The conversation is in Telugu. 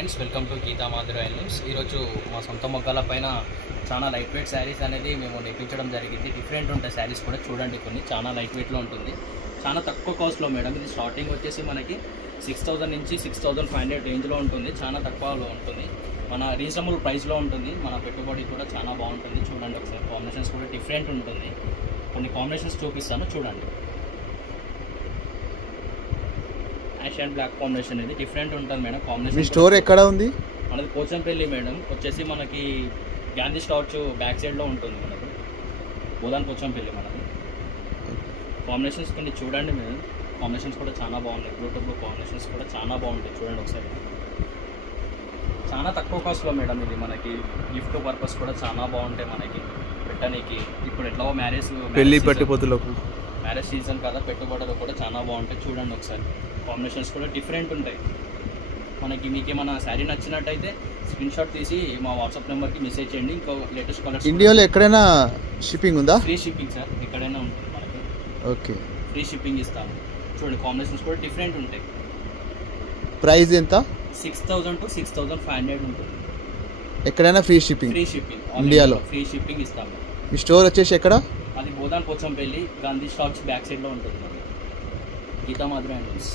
Friends, welcome to Geeta Madhuri handlooms. ఈరోజు మా సొంత మొక్కల పైన చాలా లైట్ వెయిట్ శారీస్ అనేది మేము నేర్పించడం జరిగింది. డిఫరెంట్ ఉంటాయి శారీస్ కూడా, చూడండి. కొన్ని చాలా లైట్ వెయిట్లో ఉంటుంది, చాలా తక్కువ కాస్ట్లో మేడం. ఇది స్టార్టింగ్ వచ్చేసి మనకి 6000 నుంచి 6500 రేంజ్లో ఉంటుంది. చాలా తక్కువలో ఉంటుంది, మన రీజనబుల్ ప్రైస్లో ఉంటుంది. మన పెట్టుబడి కూడా చాలా బాగుంటుంది. చూడండి ఒకసారి, కాంబినేషన్స్ కూడా డిఫరెంట్ ఉంటుంది. కొన్ని కాంబినేషన్స్ చూపిస్తాను, చూడండి. యాష్ అండ్ బ్లాక్ కాంబినేషన్ ఇది డిఫరెంట్ ఉంటుంది మేడం. కాంబినేషన్. మీ స్టోర్ ఎక్కడ ఉంది? మనది పోచంపల్లి మేడం. వచ్చేసి మనకి గాంధీ స్టార్చ్ బ్యాక్ సైడ్లో ఉంటుంది మనది, బోధాన్ పోచంపల్లి మనది. కాంబినేషన్స్ కొన్ని చూడండి మేడం, కాంబినేషన్స్ కూడా చాలా బాగున్నాయి. బ్లూ కాంబినేషన్స్ కూడా చాలా బాగుంటాయి, చూడండి ఒకసారి. చాలా తక్కువ కాస్ట్లో మేడం. ఇది మనకి గిఫ్ట్ పర్పస్ కూడా చాలా బాగుంటాయి మనకి పెట్టడానికి. ఇప్పుడు ఎట్లా మ్యారేజ్ సీజన్ కదా, పెట్టుబడులు కూడా చాలా బాగుంటాయి. చూడండి ఒకసారి, కాంబినేషన్స్ కూడా డిఫరెంట్ ఉంటాయి మనకి. మీకు ఏమైనా శారీ నచ్చినట్టయితే స్క్రీన్ షాట్ తీసి మా వాట్సాప్ నెంబర్కి మెసేజ్ చేయండి. ఇంకో లేటెస్ట్ కలర్స్. ఇండియాలో ఎక్కడైనా షిప్పింగ్ ఉందా? ఫ్రీ షిప్పింగ్ సార్, ఎక్కడైనా ఉంటుంది మనకి. ఓకే, ఫ్రీ షిప్పింగ్ ఇస్తాము. చూడండి, కాంబినేషన్స్ కూడా డిఫరెంట్ ఉంటాయి. ప్రైస్ ఎంత? 6000 to 6500 ఉంటుంది. ఎక్కడైనా ఫ్రీ షిప్పింగ్? ఫ్రీ షిప్పింగ్ ఇండియాలో ఫ్రీ షిప్పింగ్ ఇస్తాము. మీ స్టోర్ వచ్చేసి ఎక్కడ? అది బోధాన్ పోచంపల్లి గాంధీ స్టాక్స్ బ్యాక్ సైడ్లో ఉంటుంది. గీతా మాధురి హ్యాండ్లూమ్స్.